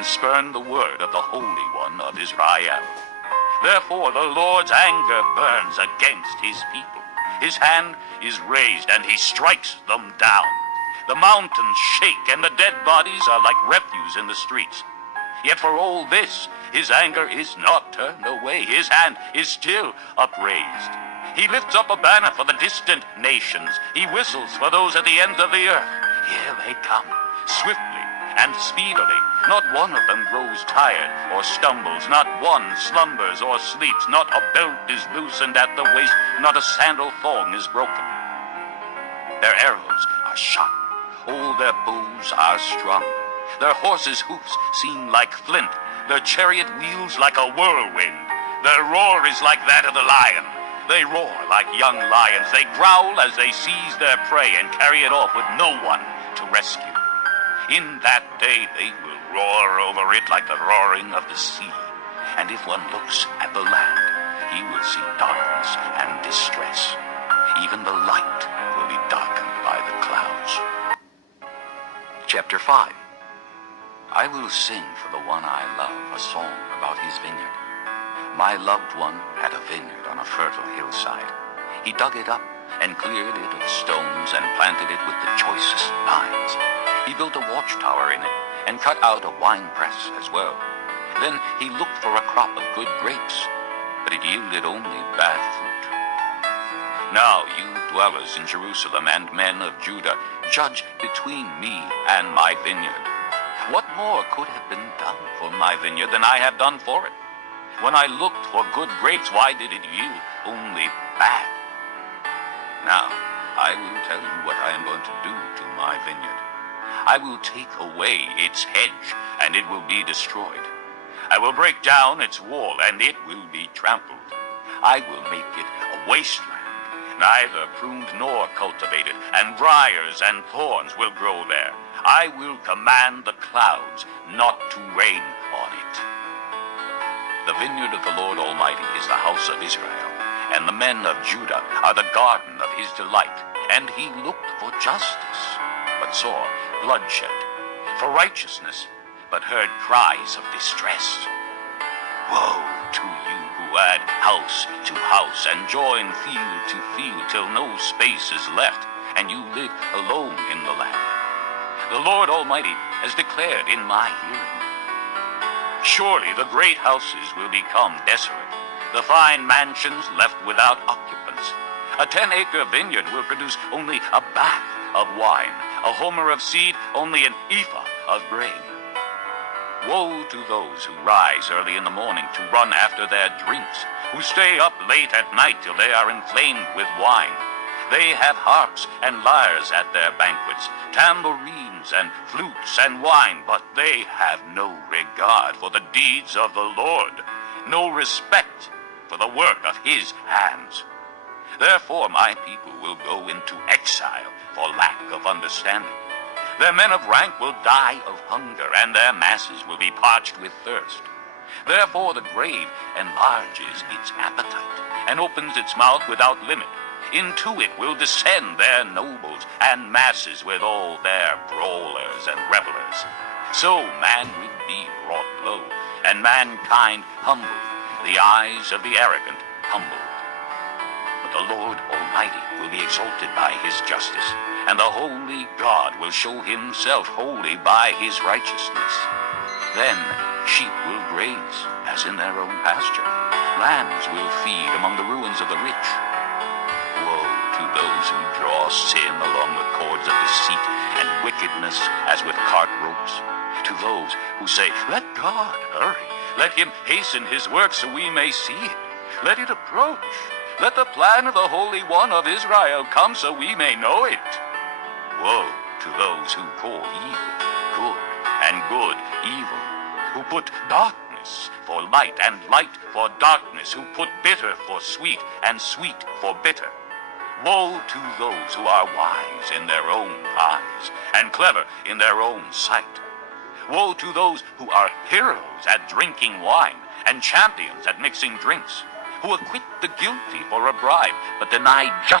and spurn the word of the Holy One of Israel. Therefore the Lord's anger burns against his people. His hand is raised, and he strikes them down. The mountains shake, and the dead bodies are like refuse in the streets. Yet for all this, his anger is not turned away. His hand is still upraised. He lifts up a banner for the distant nations. He whistles for those at the ends of the earth. Here they come, swiftly and speedily. Not one of them grows tired or stumbles. Not one slumbers or sleeps. Not a belt is loosened at the waist. Not a sandal thong is broken. Their arrows are sharp. All their bows are strung. Their horses' hoofs seem like flint. Their chariot wheels like a whirlwind. Their roar is like that of the lion. They roar like young lions. They growl as they seize their prey and carry it off with no one to rescue. In that day they will roar over it like the roaring of the sea. And if one looks at the land, he will see darkness and distress. Even the light will be darkened by the clouds. Chapter 5. I will sing for the one I love a song about his vineyard. My loved one had a vineyard on a fertile hillside. He dug it up and cleared it of stones and planted it with the choicest vines. He built a watchtower in it and cut out a winepress as well. Then he looked for a crop of good grapes, but it yielded only bad fruit. Now you dwellers in Jerusalem and men of Judah, judge between me and my vineyard. What more could have been done for my vineyard than I have done for it? When I looked for good grapes, why did it yield only bad? Now, I will tell you what I am going to do to my vineyard. I will take away its hedge, and it will be destroyed. I will break down its wall, and it will be trampled. I will make it a wasteland, neither pruned nor cultivated, and briars and thorns will grow there. I will command the clouds not to rain on it. The vineyard of the Lord Almighty is the house of Israel, and the men of Judah are the garden of his delight. And he looked for justice, but saw bloodshed, for righteousness, but heard cries of distress. Woe to you who add house to house and join field to field till no space is left, and you live alone in the land. The Lord Almighty has declared in my hearing. Surely the great houses will become desolate, the fine mansions left without occupants. A 10-acre vineyard will produce only a bath of wine, a homer of seed, only an ephah of grain. Woe to those who rise early in the morning to run after their drinks, who stay up late at night till they are inflamed with wine. They have harps and lyres at their banquets, tambourines and flutes and wine, but they have no regard for the deeds of the Lord, no respect for the work of his hands. Therefore my people will go into exile for lack of understanding. Their men of rank will die of hunger, and their masses will be parched with thirst. Therefore the grave enlarges its appetite, and opens its mouth without limit. Into it will descend their nobles and masses with all their brawlers and revelers. So man will be brought low, and mankind humbled, the eyes of the arrogant humbled. But the Lord Almighty will be exalted by his justice, and the holy God will show himself holy by his righteousness. Then sheep will graze as in their own pasture. Lambs will feed among the ruins of the rich. Woe to those who draw sin along the cords of deceit and wickedness as with cart ropes. To those who say, let God hurry. Let him hasten his work so we may see it. Let it approach. Let the plan of the Holy One of Israel come so we may know it. Woe to those who call evil good and good evil, who put darkness for light and light for darkness, who put bitter for sweet and sweet for bitter. Woe to those who are wise in their own eyes and clever in their own sight. Woe to those who are heroes at drinking wine and champions at mixing drinks, who acquit the guilty for a bribe but deny justice